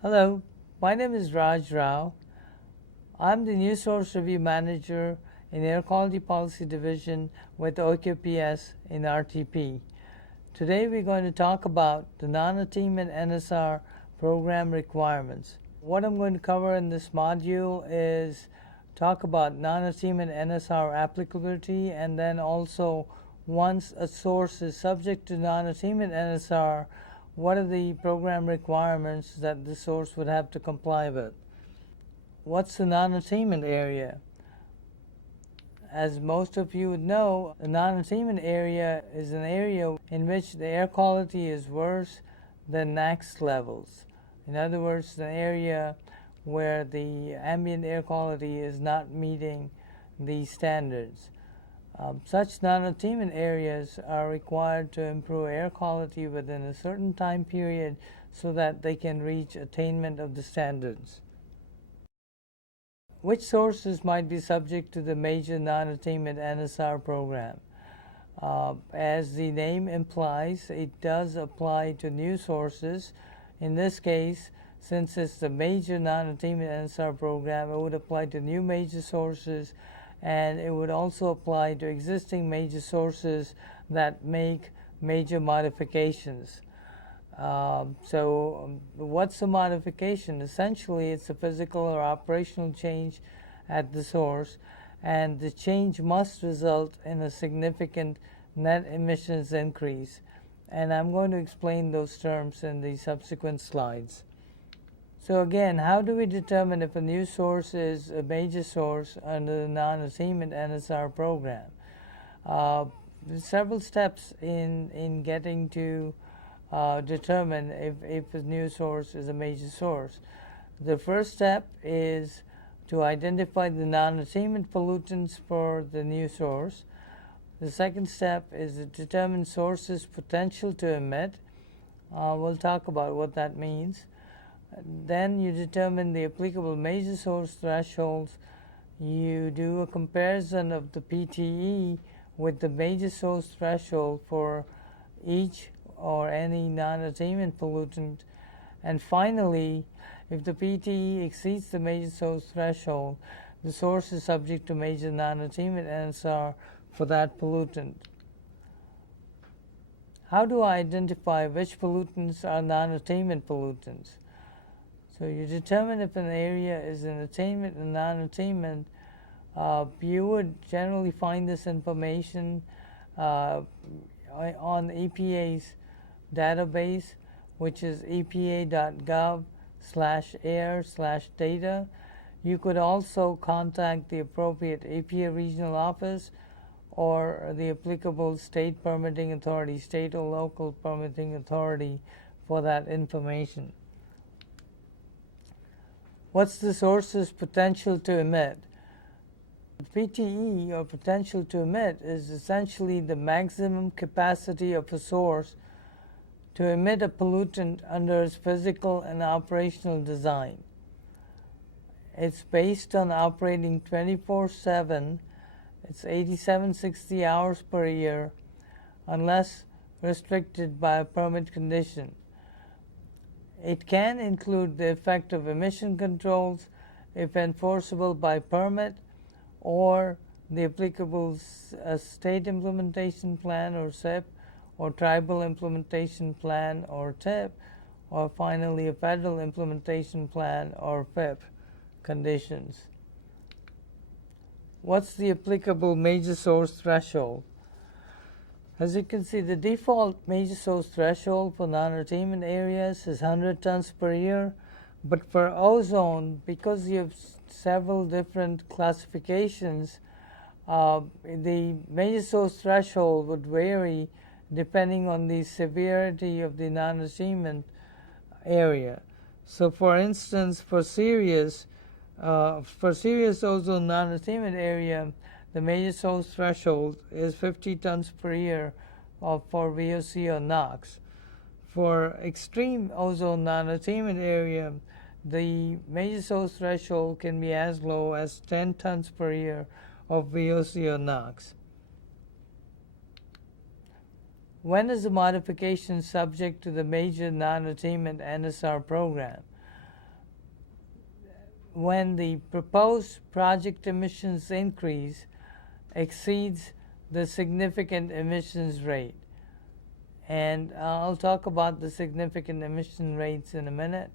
Hello, my name is Raj Rao. I'm the New Source Review Manager in Air Quality Policy Division with OQPS in RTP. Today we're going to talk about the non-attainment NSR program requirements. What I'm going to cover in this module is talk about non-attainment NSR applicability, and then also once a source is subject to non-attainment NSR, what are the program requirements that the source would have to comply with. What's the non-attainment area? As most of you would know, the non-attainment area is an area in which the air quality is worse than NAAQS levels. In other words, the area where the ambient air quality is not meeting these standards. Such non-attainment areas are required to improve air quality within a certain time period so that they can reach attainment of the standards. Which sources might be subject to the major non-attainment NSR program? As the name implies, it does apply to new sources. In this case, since it's the major non-attainment NSR program, it would apply to new major sources, and it would also apply to existing major sources that make major modifications. What's a modification? Essentially, it's a physical or operational change at the source, and the change must result in a significant net emissions increase. And I'm going to explain those terms in the subsequent slides. So again, how do we determine if a new source is a major source under the non-attainment NSR program? There's several steps in getting to determine if a new source is a major source. The first step is to identify the non-attainment pollutants for the new source. The second step is to determine source's potential to emit. We'll talk about what that means. Then you determine the applicable major source thresholds. You do a comparison of the PTE with the major source threshold for each or any non-attainment pollutant. And finally, if the PTE exceeds the major source threshold, the source is subject to major non-attainment NSR for that pollutant. How do I identify which pollutants are non-attainment pollutants? So you determine if an area is an attainment and non-attainment. You would generally find this information on EPA's database, which is epa.gov/air/data. You could also contact the appropriate EPA regional office or the applicable state permitting authority, state or local permitting authority, for that information. What's the source's potential to emit? PTE, or potential to emit, is essentially the maximum capacity of a source to emit a pollutant under its physical and operational design. It's based on operating 24/7. It's 8760 hours per year, unless restricted by a permit condition. It can include the effect of emission controls if enforceable by permit, or the applicable state implementation plan or SIP, or tribal implementation plan or TIP, or finally a federal implementation plan or FIP conditions. What's the applicable major source threshold? As you can see, the default major source threshold for non-attainment areas is 100 tons per year, but for ozone, because you have several different classifications, the major source threshold would vary depending on the severity of the non-attainment area. So for instance, for serious ozone non-attainment area, the major source threshold is 50 tons per year for VOC or NOx. For extreme ozone non-attainment area, the major source threshold can be as low as 10 tons per year of VOC or NOx. When is the modification subject to the major non-attainment NSR program? when the proposed project emissions increase exceeds the significant emissions rate. And I'll talk about the significant emission rates in a minute.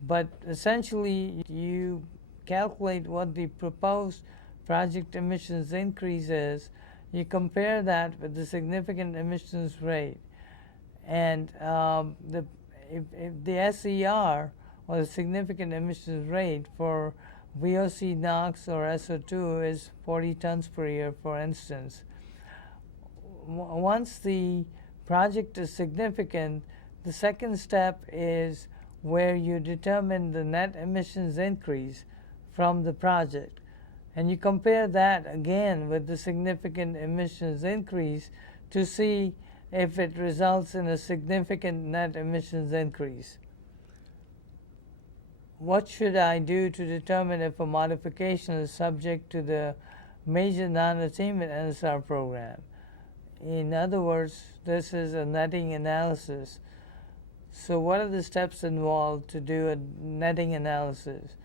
But essentially, you calculate what the proposed project emissions increase is, you compare that with the significant emissions rate, and if the SER, or the significant emissions rate for VOC NOx or SO2, is 40 tons per year, for instance. Once the project is significant, the second step is where you determine the net emissions increase from the project. And you compare that again with the significant emissions increase to see if it results in a significant net emissions increase. What should I do to determine if a modification is subject to the major non-attainment NSR program? In other words, this is a netting analysis. So what are the steps involved to do a netting analysis?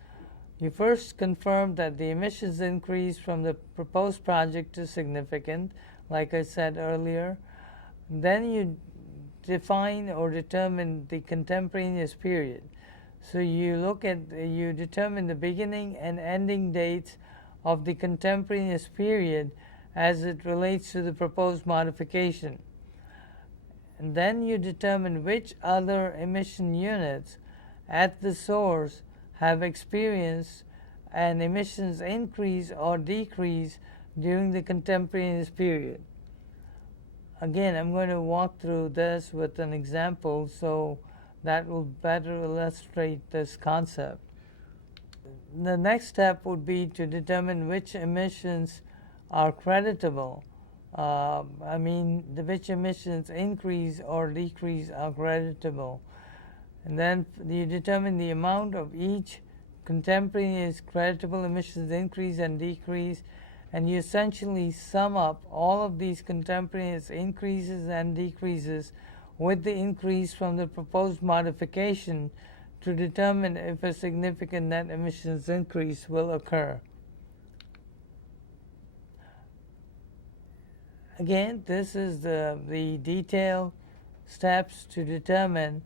You first confirm that the emissions increase from the proposed project is significant, like I said earlier. Then you define or determine the contemporaneous period. So you determine the beginning and ending dates of the contemporaneous period as it relates to the proposed modification. And then you determine which other emission units at the source have experienced an emissions increase or decrease during the contemporaneous period. Again, I'm going to walk through this with an example so that will better illustrate this concept. The next step would be to determine which emissions are creditable. Which emissions increase or decrease are creditable. And then you determine the amount of each contemporaneous creditable emissions increase and decrease, and you essentially sum up all of these contemporaneous increases and decreases with the increase from the proposed modification to determine if a significant net emissions increase will occur. Again, this is the detailed steps to determine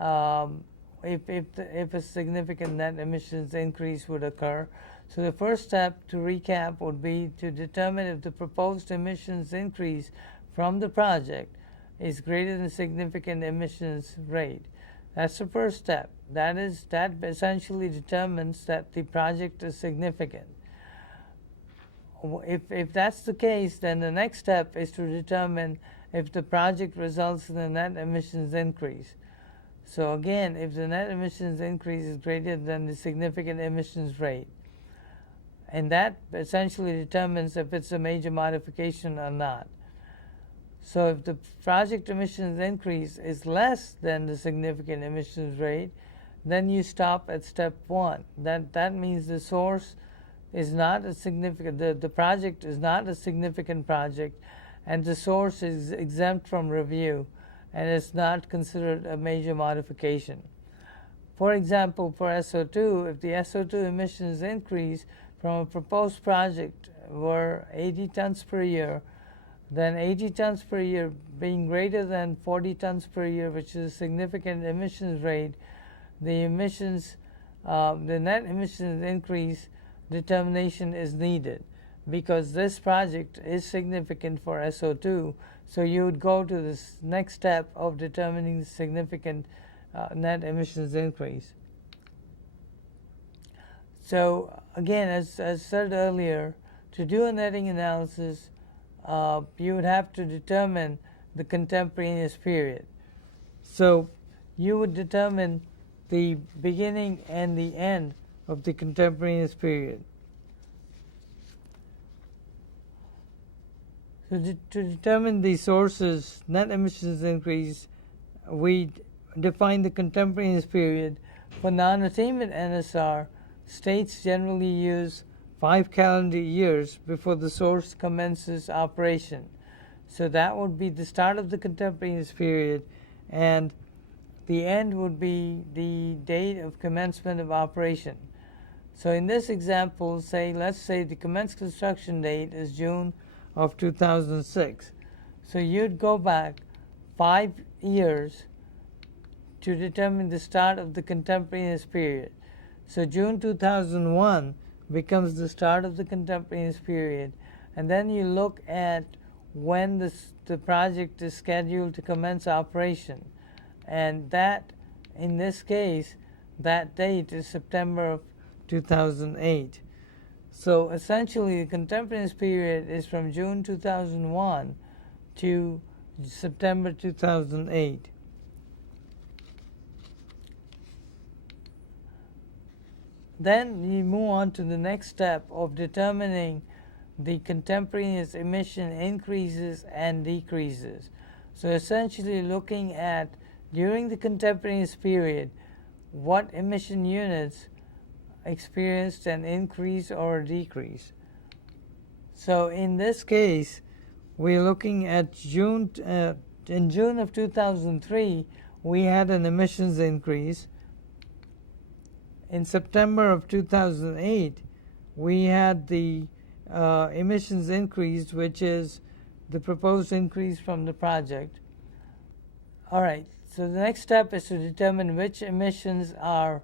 if a significant net emissions increase would occur. So the first step, to recap, would be to determine if the proposed emissions increase from the project is greater than significant emissions rate. That's the first step. That essentially determines that the project is significant. If that's the case, then the next step is to determine if the project results in a net emissions increase. So again, if the net emissions increase is greater than the significant emissions rate, and that essentially determines if it's a major modification or not. So if the project emissions increase is less than the significant emissions rate, then you stop at step 1. That means the source is not a significant, the project is not a significant project, and the source is exempt from review, and it's not considered a major modification. For example, for SO2, if the SO2 emissions increase from a proposed project were 80 tons per year, then 80 tons per year being greater than 40 tons per year, which is a significant emissions rate, the net emissions increase determination is needed, because this project is significant for SO2, so you would go to this next step of determining the significant net emissions increase. So again, as said earlier, to do a netting analysis, you would have to determine the contemporaneous period. So you would determine the beginning and the end of the contemporaneous period. So to determine the source's net emissions increase, we define the contemporaneous period. For non-attainment NSR, states generally use 5 calendar years before the source commences operation. So that would be the start of the contemporaneous period, and the end would be the date of commencement of operation. So in this example, let's say the commenced construction date is June of 2006. So you'd go back 5 years to determine the start of the contemporaneous period. So June 2001 becomes the start of the contemporaneous period, and then you look at when the project is scheduled to commence operation, and that, in this case, that date is September of 2008. So essentially the contemporaneous period is from June 2001 to September 2008. Then you move on to the next step of determining the contemporaneous emission increases and decreases. So essentially looking at, during the contemporaneous period, what emission units experienced an increase or a decrease. So in this case, we're looking at June. In June of 2003, we had an emissions increase. In September of 2008, we had the emissions increase, which is the proposed increase from the project. All right, so the next step is to determine which emissions are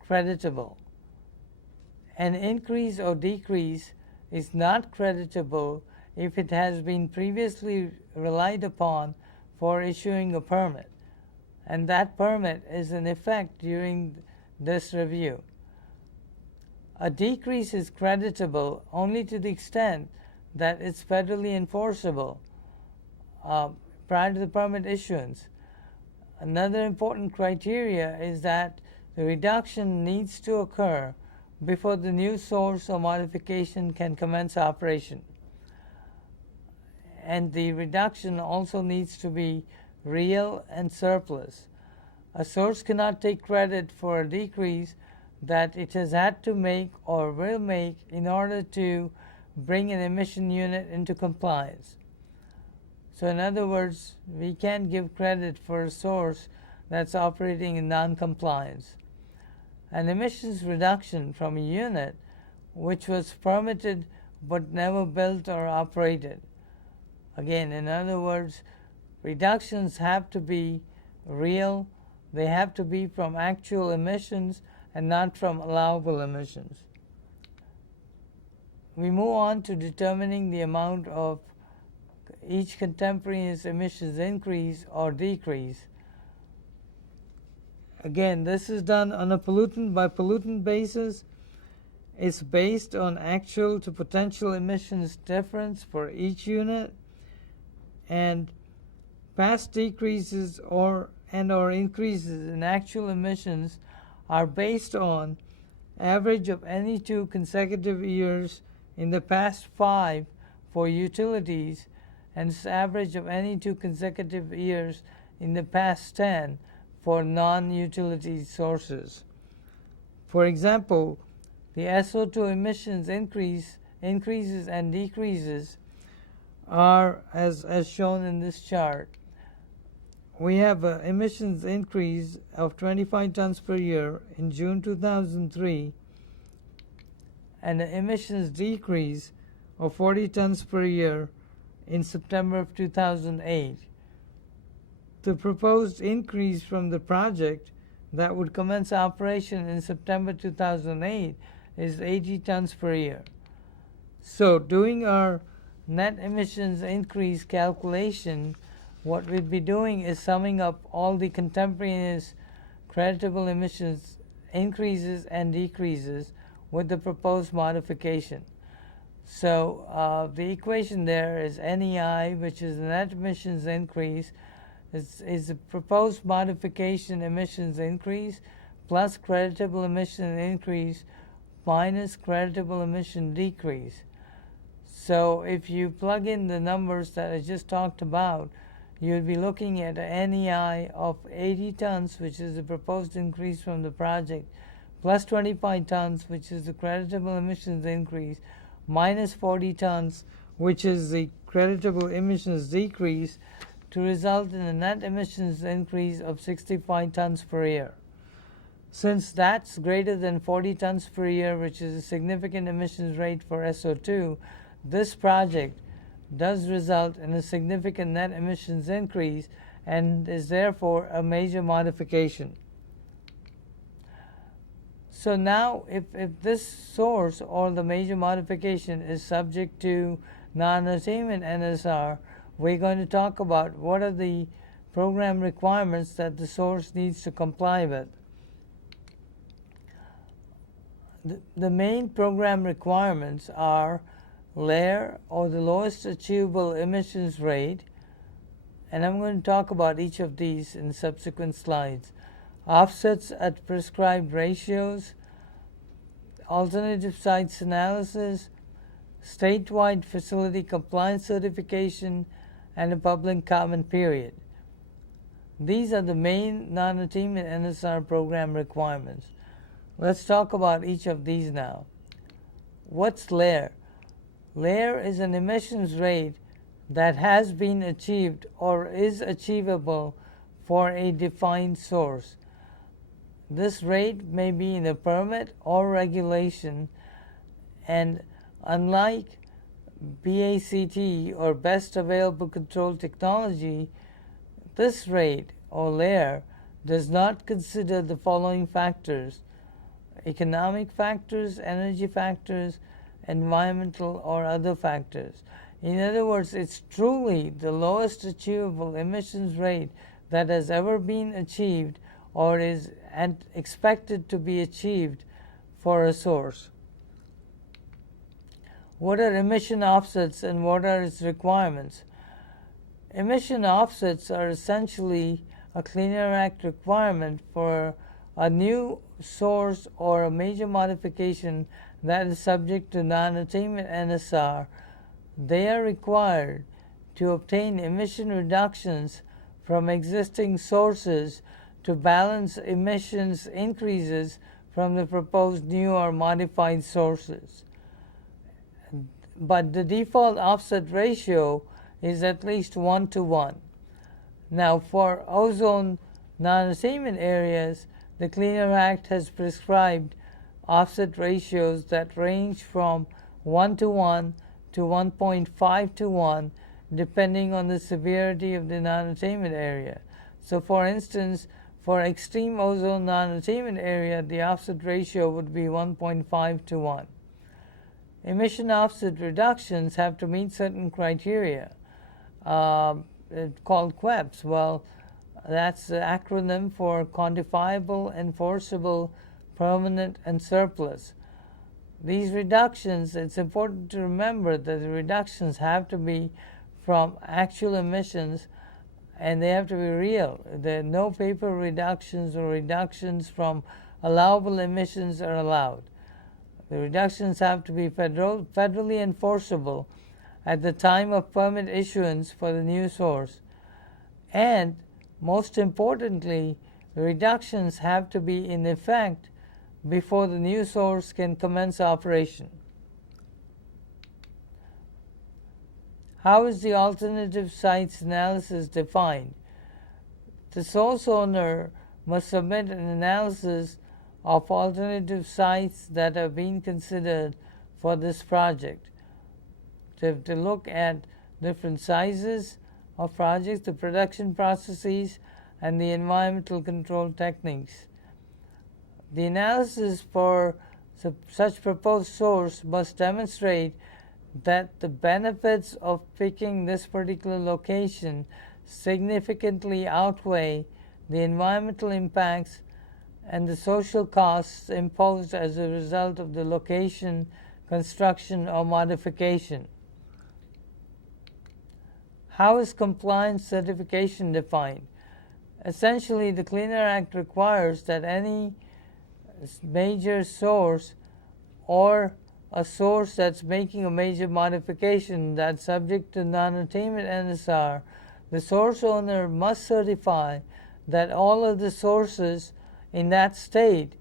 creditable. An increase or decrease is not creditable if it has been previously relied upon for issuing a permit, and that permit is in effect during this review. A decrease is creditable only to the extent that it's federally enforceable prior to the permit issuance. Another important criteria is that the reduction needs to occur before the new source or modification can commence operation. And the reduction also needs to be real and surplus. A source cannot take credit for a decrease that it has had to make or will make in order to bring an emission unit into compliance. So in other words, we can't give credit for a source that's operating in non-compliance. An emissions reduction from a unit which was permitted but never built or operated. Again, in other words, reductions have to be real. They have to be from actual emissions and not from allowable emissions. We move on to determining the amount of each contemporaneous emissions increase or decrease. Again, this is done on a pollutant by pollutant basis. It's based on actual to potential emissions difference for each unit, and past decreases or increases in actual emissions are based on average of any 2 consecutive years in the past 5 for utilities, and average of any 2 consecutive years in the past 10 for non-utility sources. For example, the SO2 emissions increases and decreases are as shown in this chart. We have an emissions increase of 25 tons per year in June 2003 and an emissions decrease of 40 tons per year in September of 2008. The proposed increase from the project that would commence operation in September 2008 is 80 tons per year. So doing our net emissions increase calculation, what we'd be doing is summing up all the contemporaneous creditable emissions increases and decreases with the proposed modification. So the equation there is NEI, which is the net emissions increase, is the proposed modification emissions increase plus creditable emission increase minus creditable emission decrease. So if you plug in the numbers that I just talked about, you'd be looking at an NEI of 80 tons, which is the proposed increase from the project, plus 25 tons, which is the creditable emissions increase, minus 40 tons, which is the creditable emissions decrease, to result in a net emissions increase of 65 tons per year. Since that's greater than 40 tons per year, which is a significant emissions rate for SO2, this project does result in a significant net emissions increase and is therefore a major modification. So now if this source or the major modification is subject to non-attainment NSR, we're going to talk about what are the program requirements that the source needs to comply with. The main program requirements are LAIR, or the lowest achievable emissions rate, and I'm going to talk about each of these in subsequent slides. Offsets at prescribed ratios, alternative sites analysis, statewide facility compliance certification, and a public comment period. These are the main non-attainment NSR program requirements. Let's talk about each of these now. What's LAIR? LAIR is an emissions rate that has been achieved or is achievable for a defined source. This rate may be in a permit or regulation, and unlike BACT or Best Available Control Technology, this rate or LAIR does not consider the following factors: economic factors, energy factors, environmental or other factors. In other words, it's truly the lowest achievable emissions rate that has ever been achieved or is expected to be achieved for a source. What are emission offsets and what are its requirements? Emission offsets are essentially a Clean Air Act requirement for a new source or a major modification that is subject to non-attainment NSR. They are required to obtain emission reductions from existing sources to balance emissions increases from the proposed new or modified sources. But the default offset ratio is at least 1:1. Now, for ozone non-attainment areas, the Clean Air Act has prescribed offset ratios that range from 1:1 to 1.5:1, depending on the severity of the non-attainment area. So, for instance, for extreme ozone non-attainment area, the offset ratio would be 1.5:1. Emission offset reductions have to meet certain criteria called QEPs. Well, that's the acronym for quantifiable, enforceable, permanent, and surplus. These reductions, it's important to remember that the reductions have to be from actual emissions and they have to be real. There are no paper reductions or reductions from allowable emissions are allowed. The reductions have to be federally enforceable at the time of permit issuance for the new source. And most importantly, the reductions have to be in effect before the new source can commence operation. How is the alternative sites analysis defined? The source owner must submit an analysis of alternative sites that are being considered for this project to look at different sizes of projects, the production processes, and the environmental control techniques. The analysis for such proposed source must demonstrate that the benefits of picking this particular location significantly outweigh the environmental impacts and the social costs imposed as a result of the location, construction, or modification. How is compliance certification defined? Essentially, the Clean Air Act requires that any major source or a source that's making a major modification that's subject to non-attainment NSR, the source owner must certify that all of the sources in that state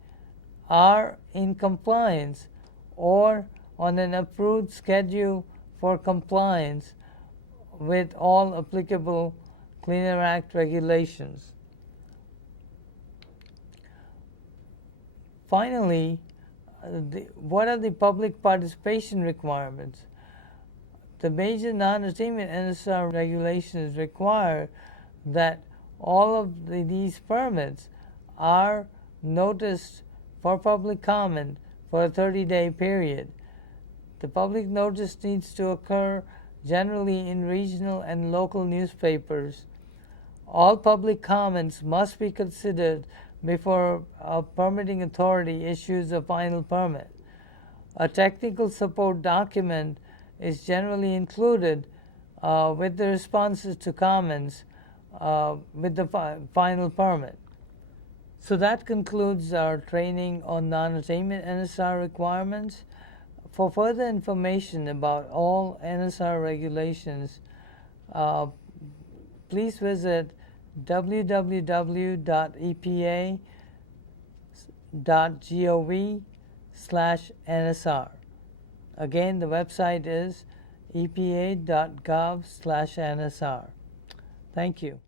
are in compliance or on an approved schedule for compliance with all applicable Clean Air Act regulations. Finally, what are the public participation requirements? The major non-attainment NSR regulations require that all of these permits are noticed for public comment for a 30-day period. The public notice needs to occur generally in regional and local newspapers. All public comments must be considered before a permitting authority issues a final permit. A technical support document is generally included with the responses to comments with the final permit. So that concludes our training on non-attainment NSR requirements. For further information about all NSR regulations, please visit www.epa.gov/NSR. Again, the website is epa.gov/NSR. Thank you.